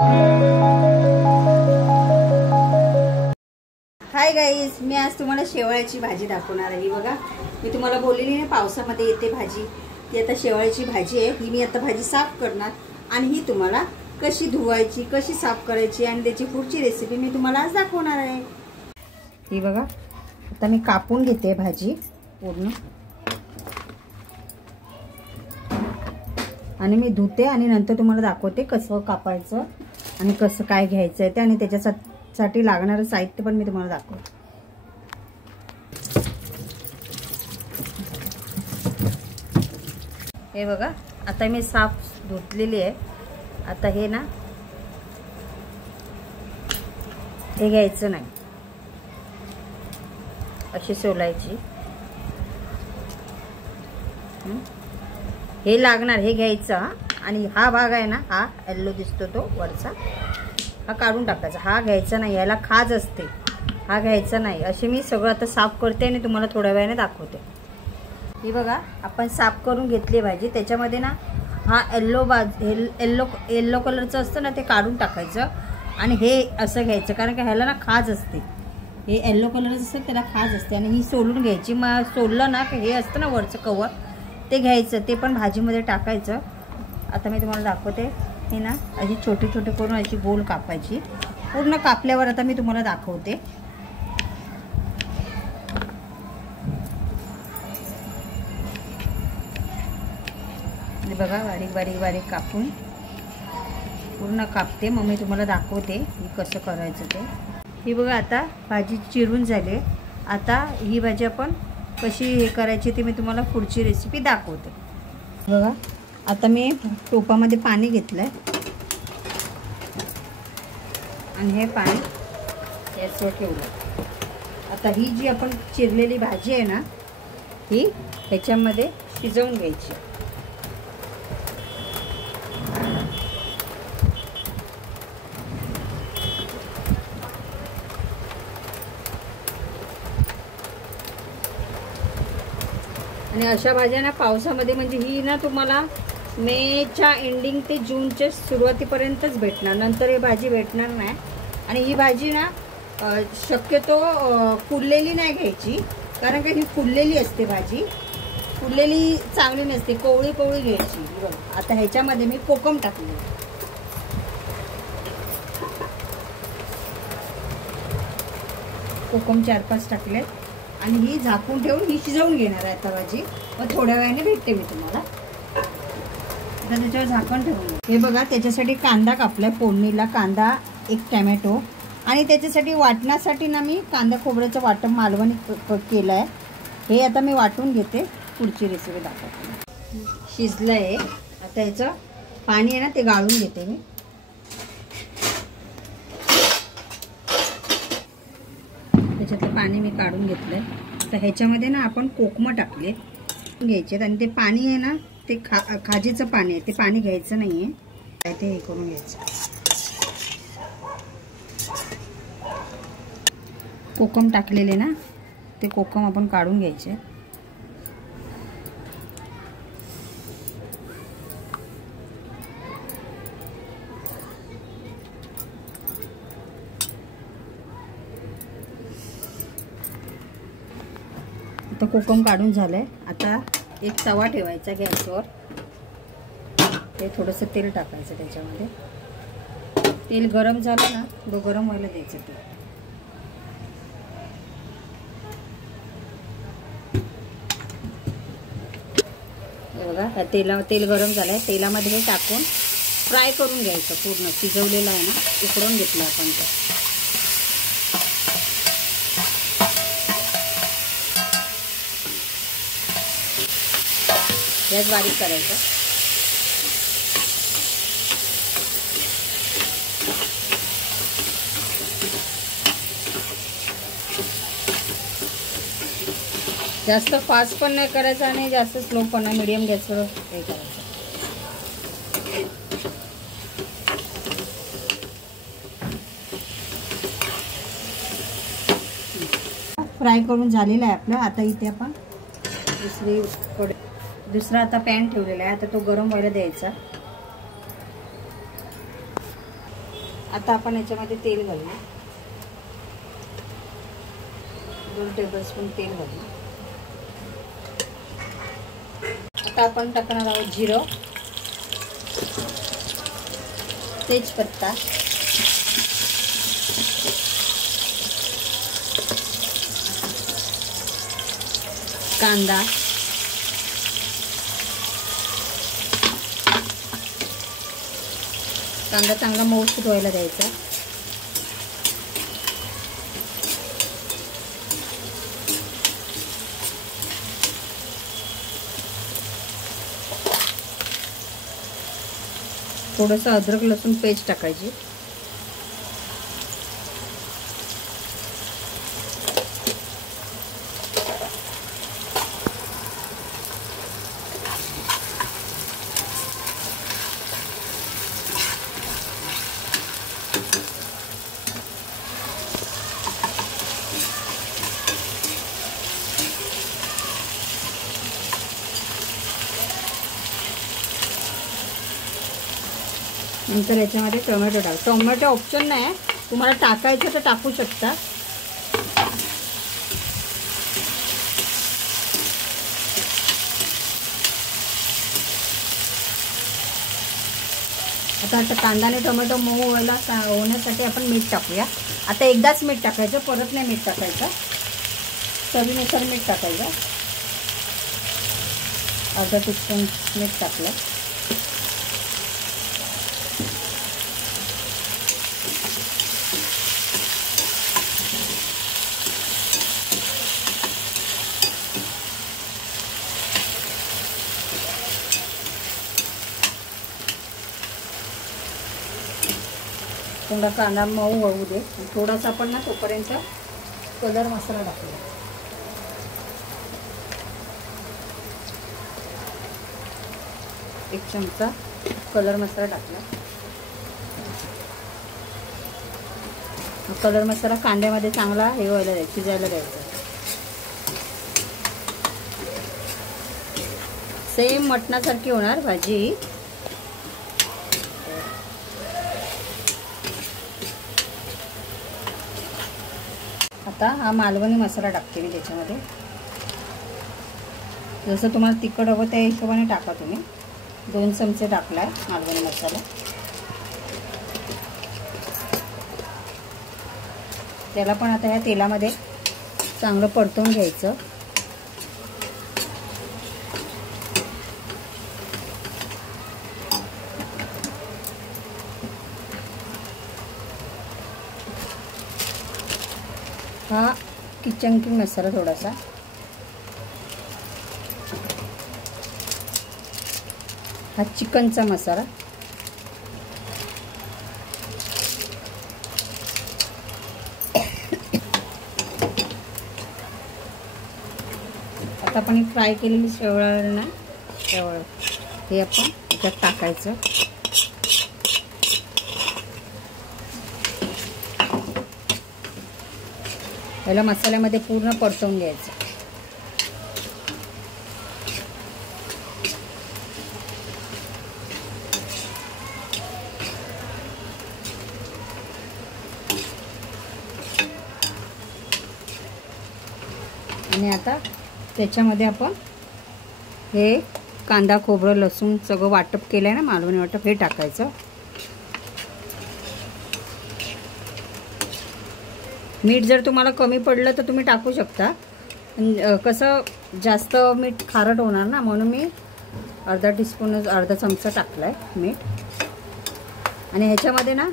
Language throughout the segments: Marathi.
हाय गाईज, मी आज तुम्हाला शेवाळ्याची भाजी दाखवणार आहे। बघा, मी तुम्हाला बोललेली ना पावसामध्ये येते भाजी, ती आता शेवाळ्याची भाजी आहे। ही मी आता भाजी साफ करणार आणि ही तुम्हाला कशी धुवायची, कशी साफ करायची आणि त्याची पुढची रेसिपी मी तुम्हाला आज दाखवणार आहे। ही बघा, आता मी कापून घेते भाजी पूर्ण आणि मी धुते आणि नंतर तुम्हाला दाखवते कसं कापायचं आणि कसं काय घ्यायचं आहे ते आणि त्याच्यासाठी लागणारं साहित्य पण मी तुम्हाला दाखवते। हे बघा, आता मी साफ धुतलेली आहे। आता हे ना, हे घ्यायचं नाही, अशी सोलायची। हे लागणार, हे घ्यायचं आणि हा भाग आहे ना, हा येल्लो दिसतो तो वरचा, हा काढून टाकायचा। हा घ्यायचा नाही, याला खाज असते, हा घ्यायचा नाही। असे मी सगळं आता साफ करते आणि तुम्हाला थोड्या वेळाने दाखवते। ही बघा, आपण साफ करून घेतली भाजी। त्याच्यामध्ये ना हा येल्लो कलरचं असतं ना, ते काढून टाकायचं आणि हे असं घ्यायचं, कारण की ह्याला ना खाज असते। हे येल्लो कलरचं असतं, त्याला खाज असते आणि ही सोलून घ्यायची। मग सोललं ना, हे असतं ना वरचं कवर, ते घ्यायचं, ते पण भाजीमध्ये टाकायचं। आता मी तुम्हाला दाखवते। हे ना अशी छोटे छोटे करून अशी गोल कापायची। पूर्ण कापल्यावर आता मी तुम्हाला दाखवते। बघा, बारीक बारीक बारीक कापून पूर्ण कापते, मग मी तुम्हाला दाखवते ही कसं करायचं ते। ही बघा, आता भाजी चिरून झाली। आता ही भाजी आपण कशी हे करायची ते मी तुम्हाला पुढची रेसिपी दाखवते। बघा, आता मी टोपामध्ये पाणी घेतलंय आणि हे पाणी याच्यावर ठेवलं। आता ही जी आपण चिरलेली भाजी आहे ना, ही ह्याच्यामध्ये शिजवून घ्यायची। आणि अशा भाज्या ना पावसामध्ये, म्हणजे ही ना तुम्हाला मेच्या एंडिंग ते जूनच्या सुरुवातीपर्यंतच भेटणार, नंतर ही भाजी भेटणार नाही। आणि ही भाजी ना शक्यतो फुललेली नाही घ्यायची, कारण की ही फुललेली असते भाजी, फुललेली चांगली नसते, कोवळी कोवळी घ्यायची। बघा, आता ह्याच्यामध्ये मी कोकम टाकले, कोकम 4-5 टाकले आणि ही झाकून ठेवून ही शिजवून घेणार आहे आता भाजी। मग थोड्या वेळाने भेटते मी तुम्हाला। आता त्याच्यावर झाकण ठेवून, हे बघा, त्याच्यासाठी कांदा कापलाय फोडणीला, कांदा, एक टॅमॅटो आणि त्याच्यासाठी वाटण्यासाठी ना मी कांदा खोबऱ्याचं वाटण मालवणी केलं आहे। हे आता मी वाटून घेते, पुढची रेसिपी दाखवते। शिजलं आहे, आता याचं पाणी आहे ना, ते गाळून घेते मी। त्याच्यातलं पाणी मी काढून घेतलंय। तर ह्याच्यामध्ये ना आपण कोकमं टाकले घ्यायचे आणि ते पाणी आहे ना, ते खाजीचं पाणी आहे, ते पाणी घ्यायचं नाही आहे, काय ते हे करून घ्यायचं। कोकम टाकलेले ना, ते कोकम आपण काढून घ्यायचे। आता कोकम काढून झालंय। आता एक तवा ठेवायचा गॅसवर, ते थोडंसं तेल टाकायचं त्याच्यामध्ये। तेल गरम झालं ना, थोडं गरम व्हायला द्यायचं ते। बघा, तेल गरम झालंय, तेलामध्ये हे टाकून फ्राय करून घ्यायचं। पूर्ण शिजवलेलं आहे ना, उकडून घेतलं आपण ते। गॅस बारीक करायचं। जास्त फास्ट पण नाही करायचं आणि जास्त स्लो पण नाही, मीडियम गॅसवर हे करायचं। फ्राय करून झालेलं आहे आपलं। आता इथे आपण दुसरा आता पॅन ठेवलेला आहे, आता तो गरम व्हायला द्यायचा। आता आपण याच्यामध्ये तेल घालू, 2 टेबलस्पून तेल घालू. आता आपण टाकणार आहोत जिरं, तेजपत्ता, कांदा, कांदा चांगला मऊसूत व्हायला द्यायचा. थोडंसं अद्रक लसूण पेस्ट टाकायची. नंतर याच्यामध्ये टोमॅटो टाक. टोमॅटो ऑप्शन नाही आहे, तुम्हाला टाकायचं तर टाकू शकता. आता कांदा आणि टोमॅटो मऊ होण्यासाठी आपण मीठ टाकूया. आता एकदाच मीठ टाकायचं, परत नाही मीठ टाकायचं. चवीनुसार मीठ टाकायचं. अर्धा टीस्पून मीठ टाकलं. थोडा कांदा मऊ होऊ दे. थोडासा आपण ना तोपर्यंत कलर मसाला टाकूया. एक चमचा कलर मसाला टाकला. कलर मसाला कांद्यामध्ये चांगला हे व्हायला द्यायचा, शिजायला द्यायचा. सेम मटणासारखी होणार भाजी. आता हा मालवणी मसाला टाकते मी त्याच्यामध्ये. जसं तुम्हाला तिखट हवं त्या हिशोबाने टाका तुम्ही. 2 चमचे टाकला आहे मालवणी मसाला. त्याला पण आता ह्या तेलामध्ये चांगलं परतवून घ्यायचं. हा किचन किंग मसाला थोडासा. हा चिकनचा मसाला. आता आपण फ्राय केलेली शेवळ ना, शेवळ हे आपण त्याच्यात टाकायचं. याला मसाल्यामध्ये पूर्ण परतवून घ्यायचं. आणि आता त्याच्यामध्ये आपण हे कांदा खोबरं लसूण सगळं वाटप केलं आहे ना, मालवणी वाटप, हे टाकायचं. मीठ जर तुम्हाला कमी पडलं तर तुम्ही टाकू शकता. कसं जास्त मीठ खारट होणार ना, म्हणून मी अर्धा चमचा टाकला आहे मीठ. आणि ह्याच्यामध्ये ना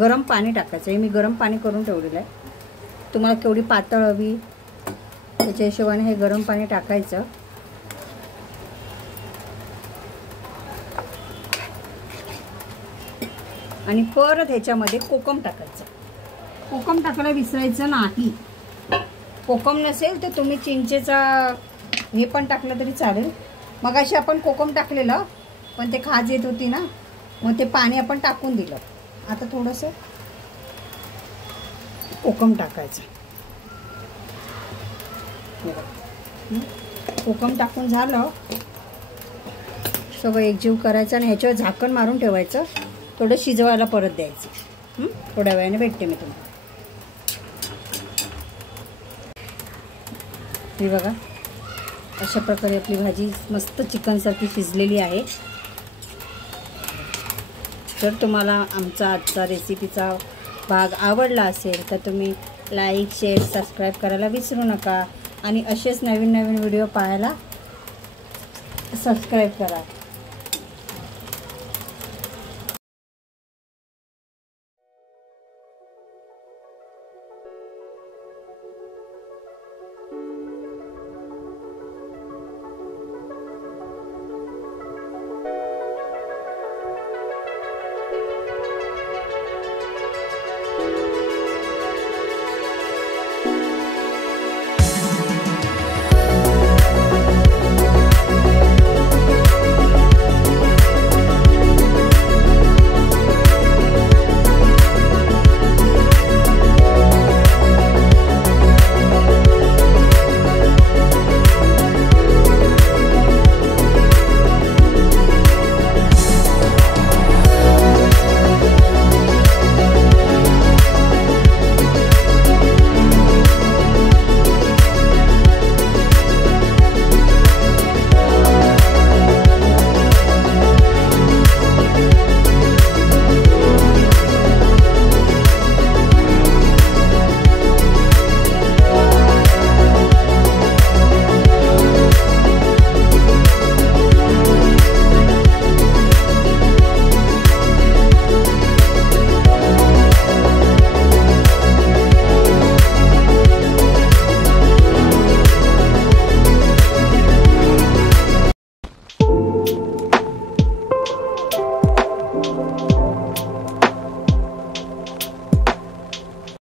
गरम पाणी टाकायचं आहे. मी गरम पाणी करून ठेवलेलं आहे. तुम्हाला केवढी पातळ हवी त्याच्या हिशोबाने हे गरम पाणी टाकायचं. आणि परत ह्याच्यामध्ये कोकम टाकायचं. कोकम टाकायला विसरायचं नाही. कोकम नसेल तर तुम्ही चिंचेचा हे पण टाकलं तरी चालेल. मगाशी आपण कोकम टाकलेलं पण ते खाज येत होती ना, मग ते पाणी आपण टाकून दिलं. आता थोडंसं कोकम टाकायचं. कोकम टाकून झालं सगळं एकजीव करायचं आणि ह्याच्यावर झाकण मारून ठेवायचं. थोडं शिजवायला परत द्यायचं. थोड्या वेळाने भेटते मी तुम्हाला. ही बघा अशा प्रकारे आपली भाजी मस्त चिकनसारखी शिजलेली आहे. जर तुम्हाला आमचा आजचा रेसिपीचा भाग आवडला असेल तर तुम्ही लाईक, शेअर, सबस्क्राईब करायला विसरू नका आणि असेच नवीन नवीन व्हिडिओ पाहायला सबस्क्राईब करा.